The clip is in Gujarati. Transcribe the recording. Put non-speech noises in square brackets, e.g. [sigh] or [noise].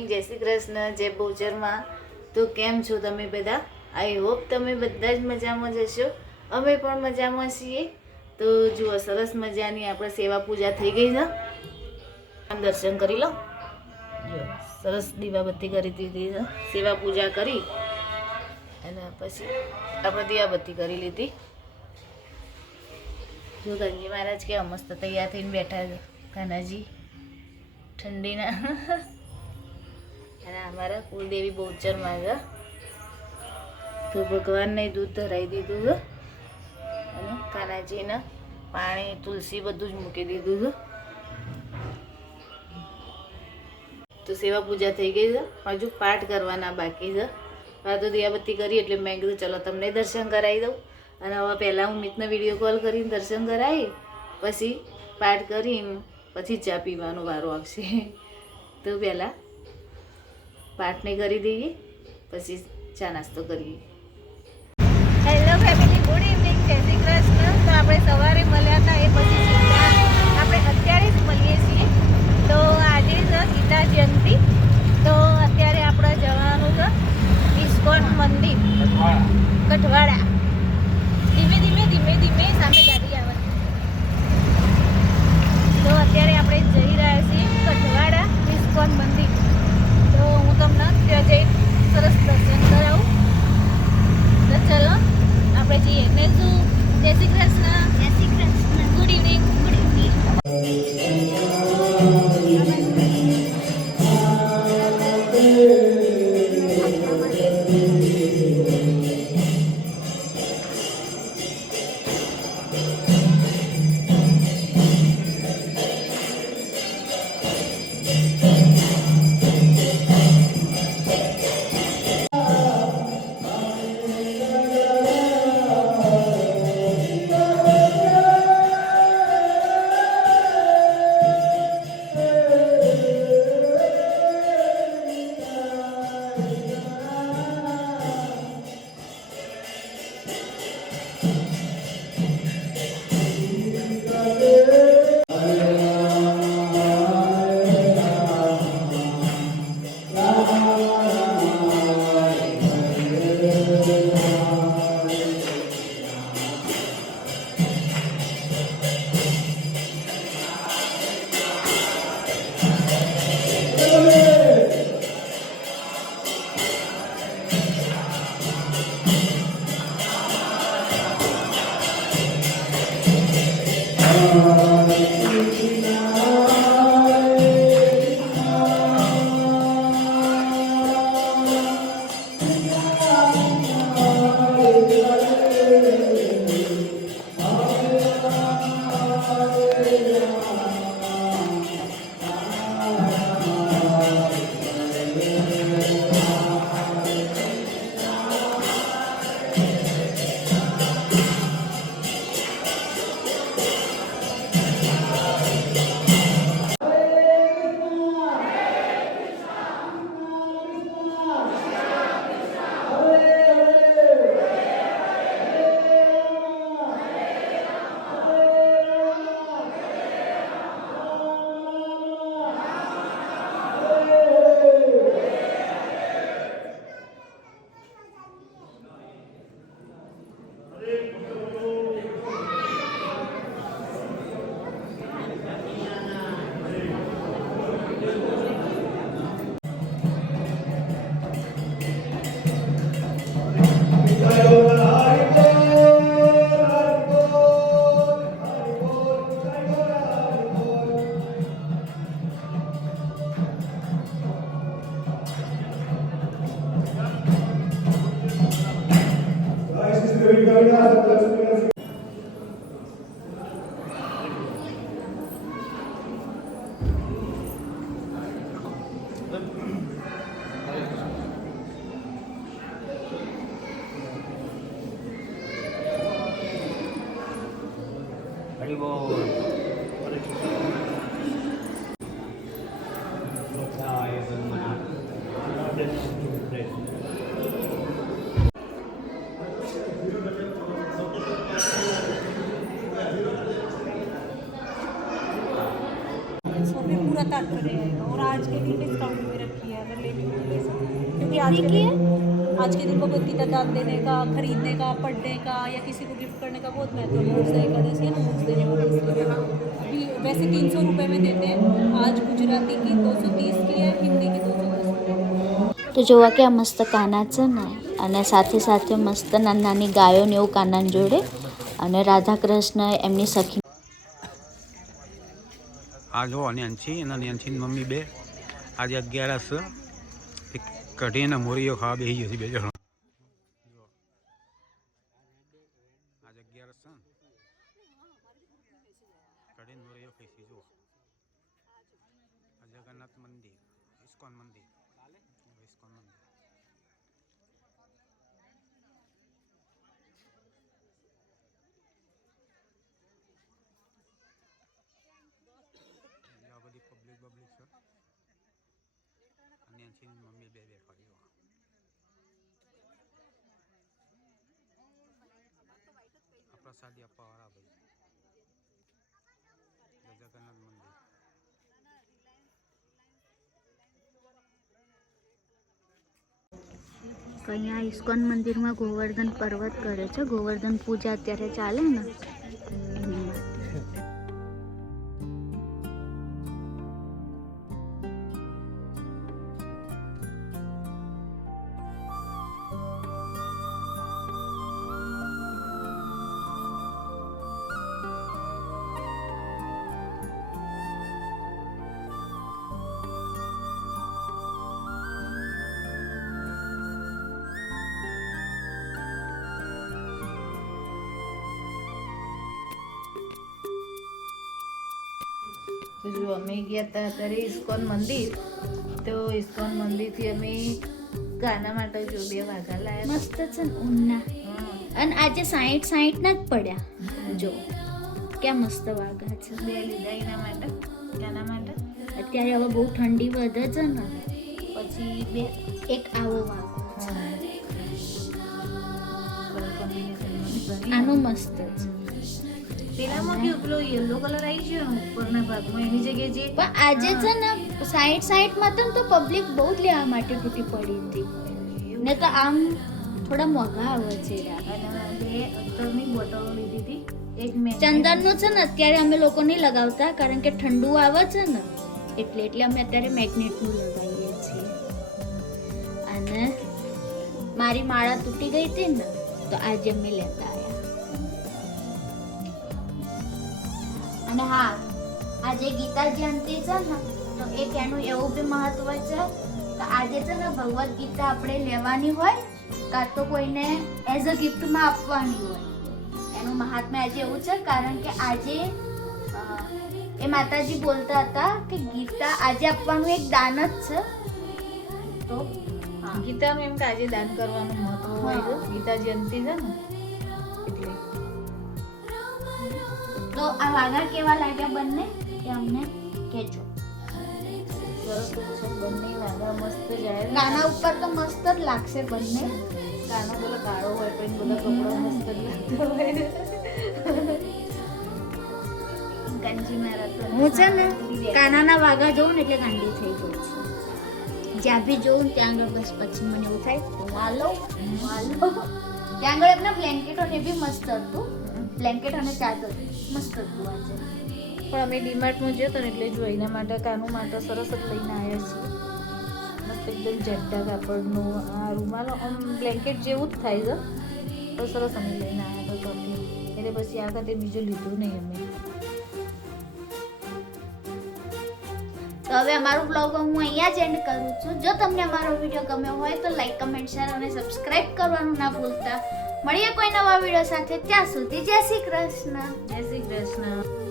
કૃષ્ણ, જય બહુચરમાં તો કેમ છો તમે બધા? આઈ હોપ તમે બધા જ મજામાં જ હશો. અમે પણ મજામાં છીએ. તો જુઓ, સરસ મજાની આપણે સેવા પૂજા થઈ ગઈ છે. દર્શન કરી લો. સરસ દીવાબત્તી કરી દીધી સેવા પૂજા કરી. અને પછી આપણે દીવાબત્તી કરી લીધી. જો ગંજી મહારાજ કેવા મસ્ત તૈયાર થઈને બેઠા છે. કાનાજી ઠંડીના. અને અમારા કુલદેવી બહુચર છે તો ભગવાનને દૂધ ધરાવી દીધું છે અને કાનાજીના પાણી, તુલસી બધું જ મૂકી દીધું છે તો સેવા પૂજા થઈ ગઈ છે. હજુ પાઠ કરવાના બાકી છે. આ તો દિયાબત્તી કરી એટલે મેં કીધું, ચલો તમને દર્શન કરાવી દઉં. અને હવે પહેલાં હું મિતને વીડિયો કોલ કરીને દર્શન કરાવી, પછી પાઠ કરીને પછી ચા પીવાનો વારો આવશે. [laughs] તો પહેલાં પાઠને કરી દઈએ પછી ચા નાસ્તો કરીએ. હેલો ફેમિલી ગુડ ઇવનિંગ જય શ્રી કૃષ્ણ. તો આપણે સવારે મળ્યા હતા એ પછી આપણે અત્યારે જ મળીએ છીએ. તો આજે છે ગીતા જયંતિ. તો અત્યારે આપણે જવાનું છે ઇસ્કોન મંદિર કઠવાડા. ધીમે ધીમે ધીમે ધીમે live सौ पे पूरा तात्पर्य है और आज के लिए डिस्काउंट भी रखी है अगर लेनी हो तो ले क्योंकि आज के दिन आज के दिन भगवत गीता दान देने का खरीदने का पढ़ने का या किसी को गिफ्ट करने का बहुत महत्व है मोक्ष एकादशी है ना मोक्ष देने वाला इसलिए अभी वैसे तीन सौ रुपये में देते हैं आज गुजराती की दो सौ तीस की है हिंदी की दो सौ दस रुपये તો જોવા કે આ મસ્ત કાના છે ને અને સાથે સાથે મસ્ત નાની નાની ગાયો ને એવું કાનાની જોડે અને રાધા કૃષ્ણ એમની સખી આ જો નેન્સી અને નેન્સીની મમ્મી બે. આજે અગિયારસ એક કઢીને મોરીઓ ખાવા બેસી જશે બે જણ. આજે અગિયારસ જગન્નાથ મંદિર, ઇસ્કોન મંદિર. ઇસ્કોન મંદિર આ બધી પબ્લિક પબ્લિક છે અને નેન્સીની મમ્મી બે બેઠા જો આ પ્રસાદી આપવા વાળા ભાઈ જય જગન્નાથ મંદિર અહીંયા ઇસ્કોન મંદિરમાં ગોવર્ધન પર્વત કરે છે. ગોવર્ધન પૂજા અત્યારે ચાલે ને? જો અમે ગયા હતા અત્યારે ઇસ્કોન મંદિર. તો ઇસ્કોન મંદિરથી અમે ગાના માટે જો બે વાઘા લાયા મસ્ત છે ને ઊનના. અને આજે સાઈઠ સાઈઠ ના જ પડ્યા. જો ક્યાં મસ્ત વાઘા છે. બે લીધા એના માટે ગાના માટે. અત્યારે હવે બહુ ઠંડી વધે છે ને પછી બે એક આવો વાઘો છે. આનો મસ્ત છે. પેલામાં કેવું પેલો યલો કલર આવી ગયો ને ઉપરના ભાગમાં એની જગ્યાએ જે પણ આજે છે ને સાઈડ સાઈડમાં તો તો પબ્લિક બહુ જ લેવા માટે તૂટી પડી હતી. ને તો આમ થોડા મોંઘા આવે છે બે અત્તરની બોટલો લીધી હતી એક મેં ચંદનનું છે ને અત્યારે અમે લોકો નહીં લગાવતા કારણ કે ઠંડુ આવે છે ને એટલે એટલે અમે અત્યારે મેગ્નેટનું લગાવીએ છીએ. અને મારી માળા તૂટી ગઈ હતી ને તો આજે અમે લેતા અને હા આજે ગીતા જયંતિ છે ને તો એક એનું એવું બી મહત્વ છે કે આજે છે ને ભગવદ્ ગીતા આપણે લેવાની હોય કાં તો કોઈને એઝ અ ગિફ્ટમાં આપવાની હોય. એનું મહાત્મ્ય આજે એવું છે કારણ કે આજે એ માતાજી બોલતા હતા કે ગીતા આજે આપવાનું એક દાન જ છે. તો હા. ગીતાનું એમ કે આજે દાન કરવાનું મહત્વ હોય છે. ગીતા જયંતિ છે ને તો આ વાઘા કેવા લાગ્યા બંને? એ અમને કહેજો. બંને વાઘા મસ્ત જાય ગાના ઉપર તો મસ્ત જ લાગશે બંને. કાનો બોલો કાળો હોય પણ બોલો કપડો મસ્ત જ લાગતો હોય. હું છે ને કાનાના વાઘા જોઉં ને એટલે ગાંડી થઈ જઉં છું. જ્યાં બી જોઉં ત્યાં આગળ બસ પછી મને એવું થાય હું આ લઉં હું આ લઉં ત્યાં આગળ એમના બ્લેન્કેટો ને બી મસ્ત હતું. બ્લેન્કેટ અને ચાદર. મસ્ત હતું આજે. પણ અમે ડીમાર્ટમાં જ્યો તો ને એટલે જો એના માટે કાનું માટે સરસ જ લઈને આવ્યા છીએ. મસ્ત એકદમ જડ્ડા કાપડનું આ રૂમાલ આમ બ્લેન્કેટ જેવું જ થાય છે. તો સરસ અમે લઈને આવ્યા તો એટલે પછી આ વખતે બીજું લીધું નહીં અમે. તો હવે અમારો બ્લોગ હું અહીંયા જ એન્ડ કરું છું. જો તમને અમારો વીડિયો ગમ્યો હોય તો લાઈક કમેન્ટ શેર અને સબસ્ક્રાઈબ કરવાનું ના ભૂલતા. મળીએ કોઈ નવા વીડિયો સાથે. ત્યાં સુધી જય શ્રી કૃષ્ણ. જય શ્રી કૃષ્ણ.